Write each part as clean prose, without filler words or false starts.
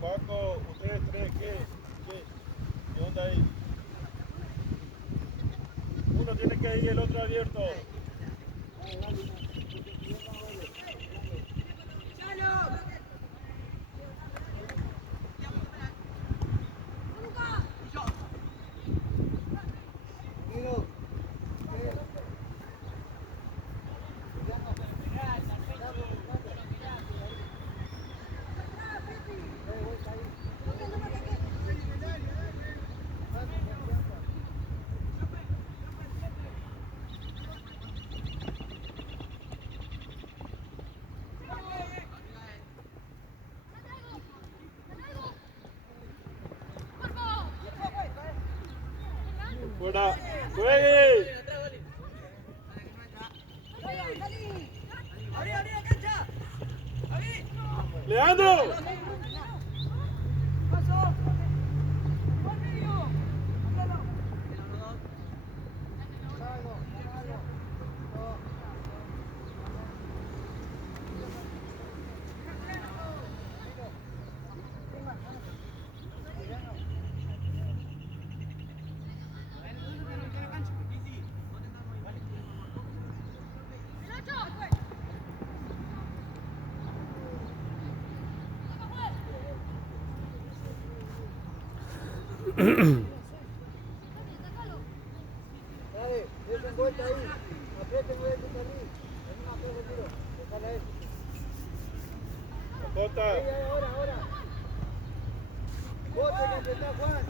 Paco, ustedes tres, ¿qué onda ahí? Uno tiene que ir, el otro abierto. Fuera, juegue. Leandro. Dale, dejen vuelta ahí, aprieten de tu carril, en una torre tiro, dejala a él. Bota. Ahora. Vos tenés que apretar, Juan.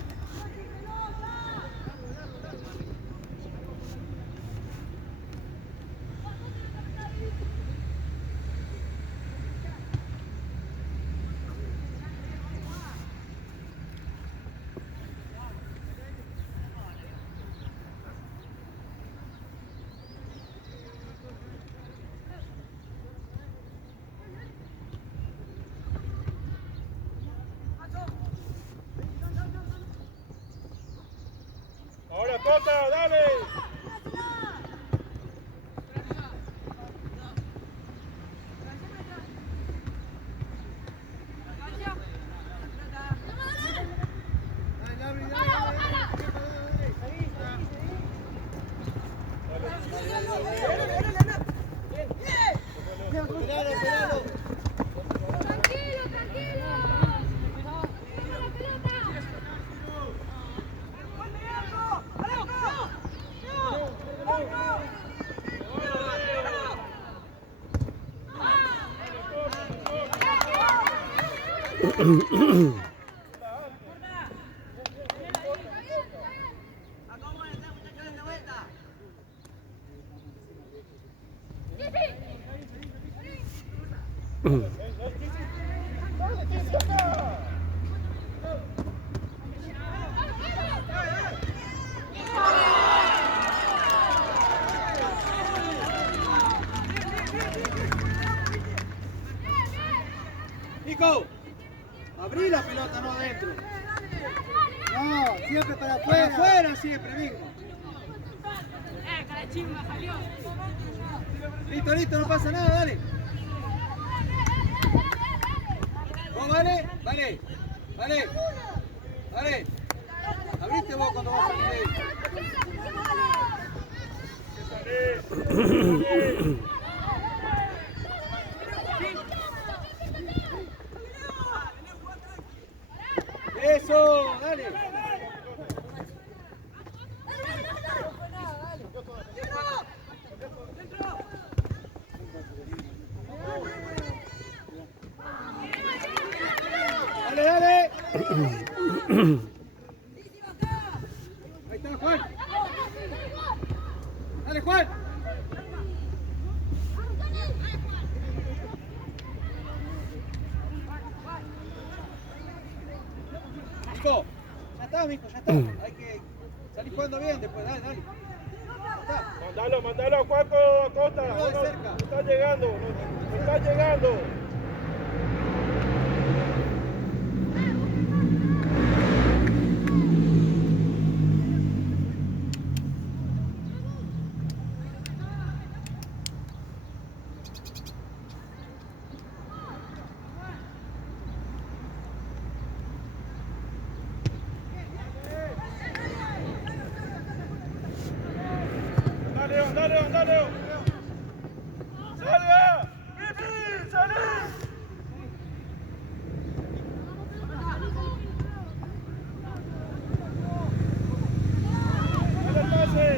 Ahora, Cota, dale. Nico, abrí la pelota, no adentro. No, siempre para afuera. Para afuera siempre, mijo. Listo, no pasa nada, dale. Vos, vale. Abriste vos cuando vas a salir de ahí. Eso, dale. Dale. Ahí está, Juan. Dale, Juan. Nico. Ya está, mijo, ya está. Hay que salir jugando bien después, dale, dale. Ya está. Mandalo, Juaco, Acosta. Míralo de cerca. Está llegando, está llegando. Dale. ¡Salga! ¡Pipi! ¡Salí! ¡Dale el pase!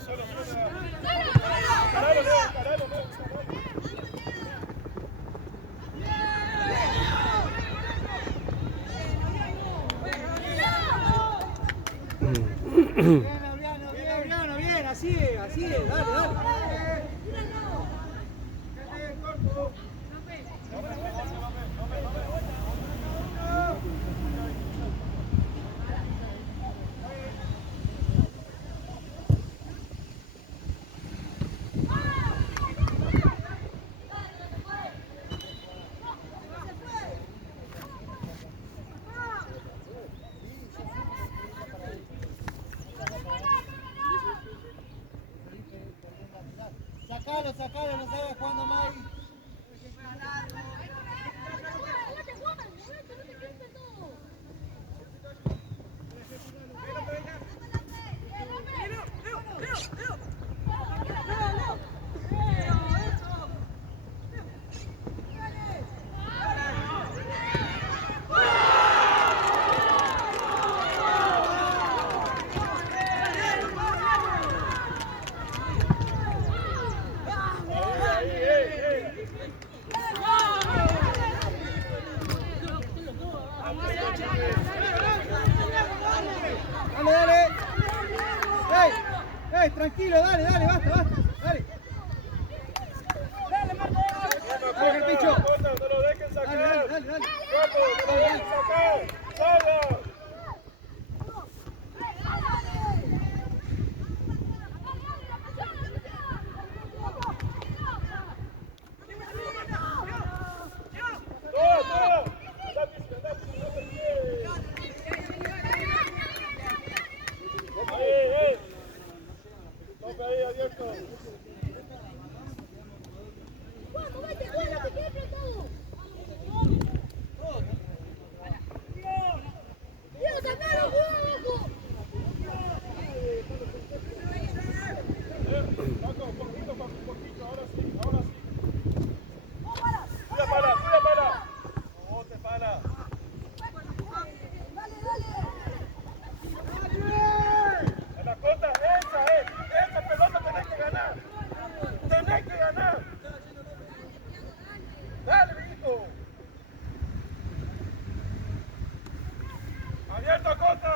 Solo. Bien, así es, dale. Sacalo, no sabes cuándo más. Dale. Tranquilo, dale, basta. Dale. Dale, el picho. No lo dejen sacar. Dale. No lo dejen sacar. ¡Salga! Ahí, abierto. Poquito, ahora sí. Cuida para. No te para. En la cota, esa pelota tenés que ganar. Dale, mijito. Abierto, Cota.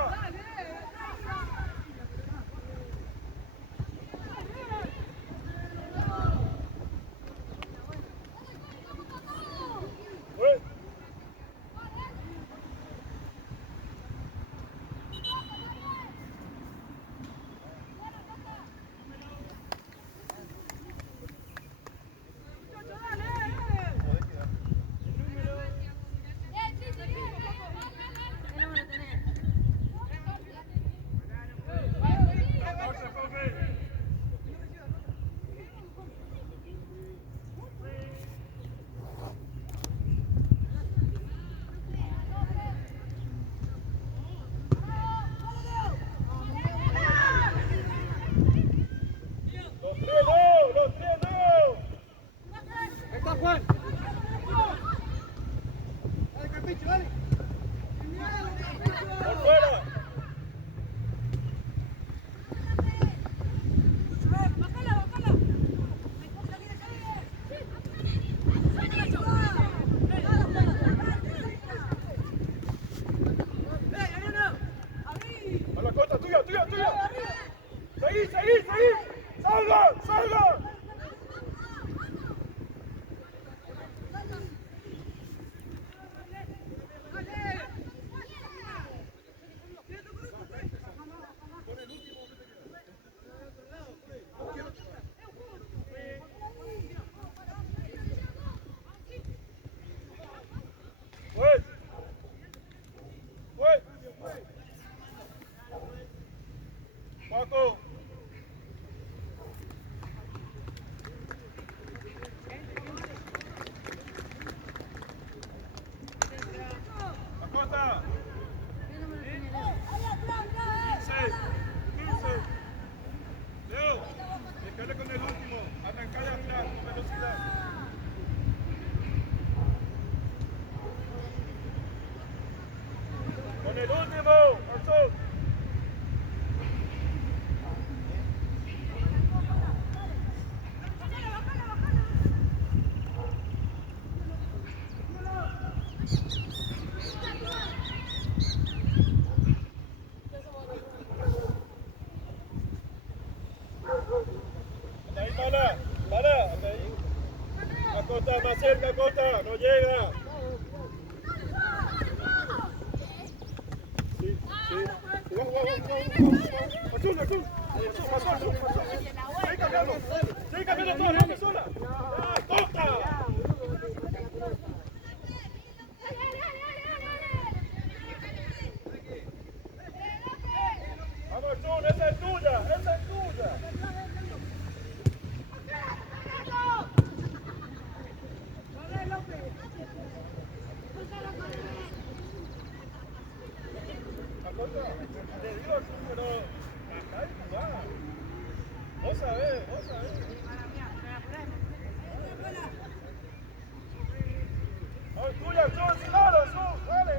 Picho, dale. Por fuera. A la costa, tuya. Seguí. Salga. Paco. Acosta. 15. Leo, descarga con el último. Arrancar atrás con velocidad. Con el último, Arzón. Ahí, para, ahí. Acosta, más cerca, Acosta, no llega. Sí. Azul. Sigue cambiando sola. Acosta. Vamos, Azul, esa es tuya. Le digo, pero acá hay jugada. Vos sabés. Oh, tuya, Azul, claro, Azul. Dale.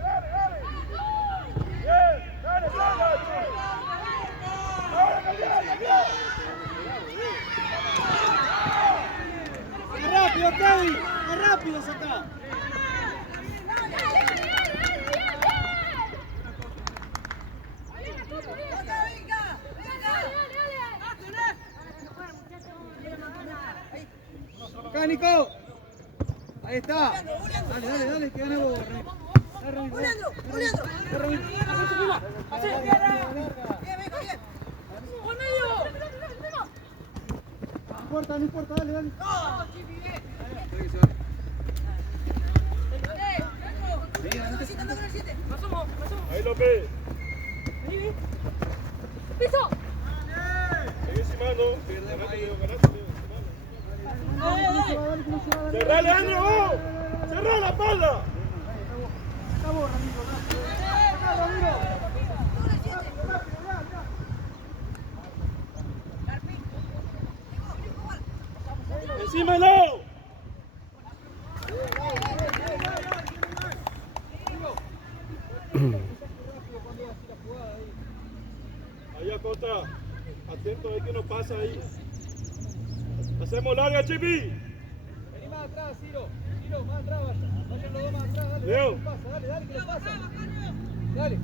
Bien, dale, salga, Azul. Ahora cambiar. ¡Más rápido, Kevin! ¡Más rápido, saca! Acá, Nico. Ahí está. Dale, que gane vos, Juliandro. No importa, dale. Ahí lo ve. ¡Piso! Sigue encimando. Cerrá, Leandro, vos. Cerrá la espalda. ¡Encímalo! Ahí, Acosta. Atento, que no pasa ahí. Hacemos larga, Chipi. Vení más atrás, Ciro, más atrás vaya. Vayan los dos más atrás, dale. Leo. Dale, que le pasa. Dale.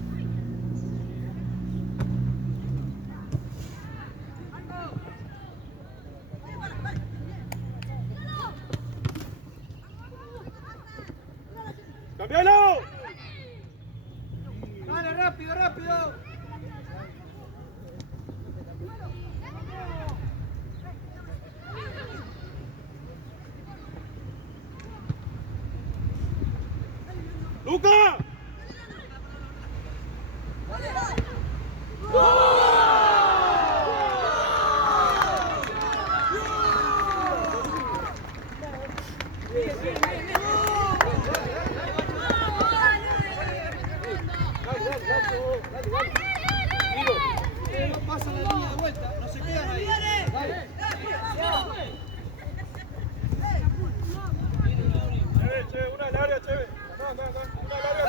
¡Cambialo! Dale, rápido. ¡Luca! No pasa la línea de vuelta, no se quedan ahí. Dale. Che, una al área, che. Una larga.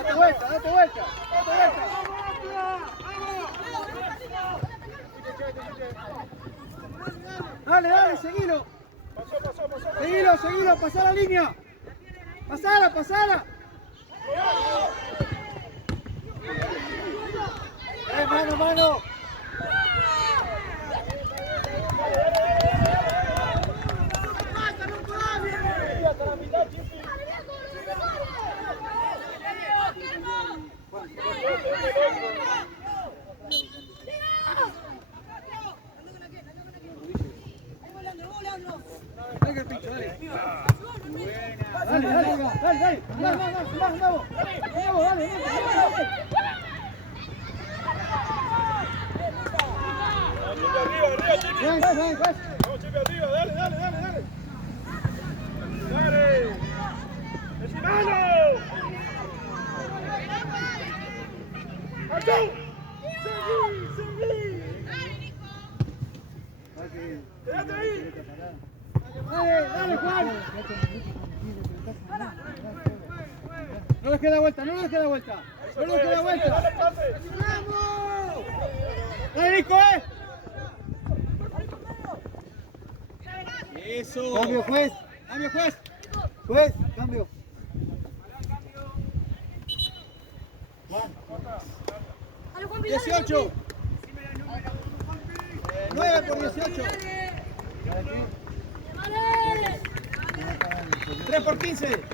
pasá la línea. Pasala, pasala. Mano, mano. Venga el pincho, dale. Dale, dale, dale, dale. Vamos. Dale. Arriba, Chipi. Ven. Vamos, Chipi, arriba. Dale. Dale. ¡Encimano! ¡Achú! ¡Seguí! ¡Quédate ahí! Dale, Juan. No les queda vuelta. Dale pase. Dale, Nico, Eso. Cambio, juez. Juez, cambio. Dale, Juanpi, 18. 9 por 18. Dale. 3 por 15.